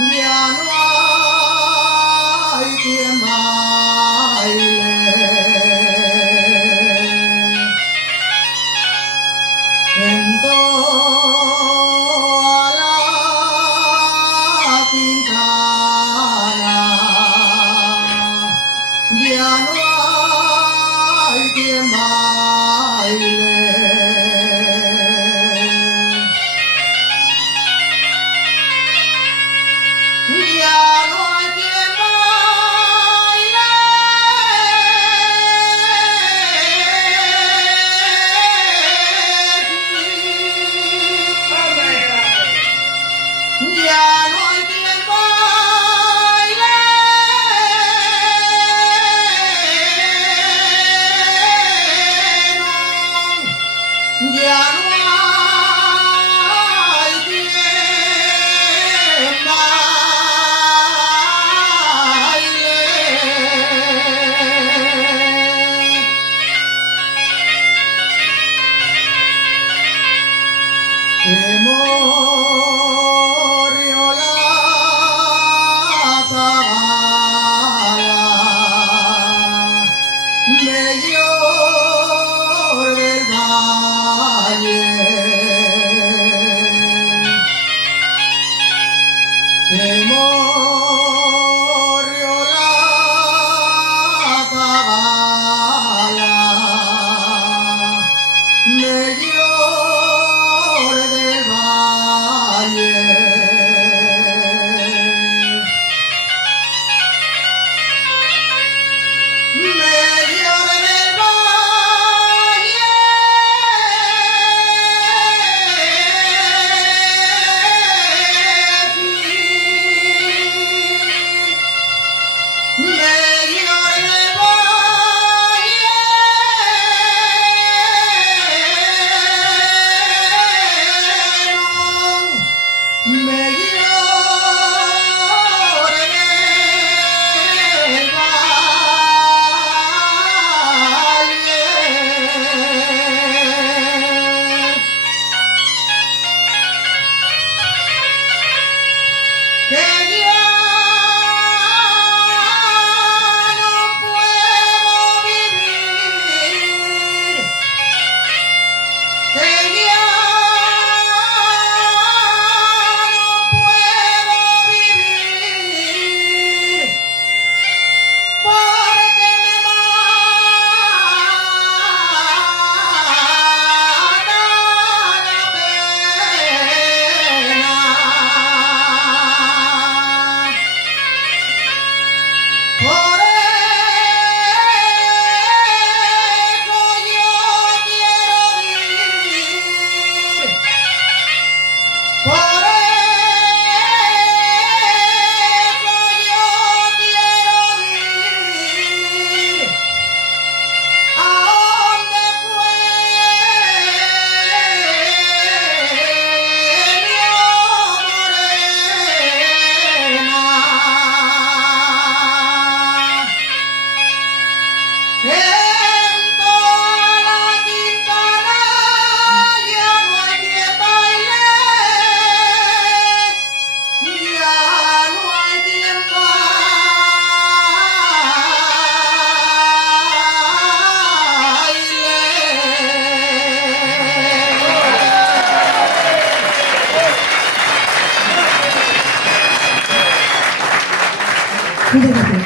ya no hay quien baile en toda la Quintana, ya no hay quien baile. Ya no hay quien baile, ya no hay quien baile, ya no hay quien que murió la cabala, mayor del valle, que murió la cabala, mayor del valle. Mayor del valle, mayor del valle, mayor del valle, que ya no puedo vivir, que ya no puedo vivir, porque me mata la pena. Por eso yo quiero vivir, por eso yo quiero vivir, a donde fue mi morena. En toda la Quintana ya no hay quien baile, ya no hay quien baile.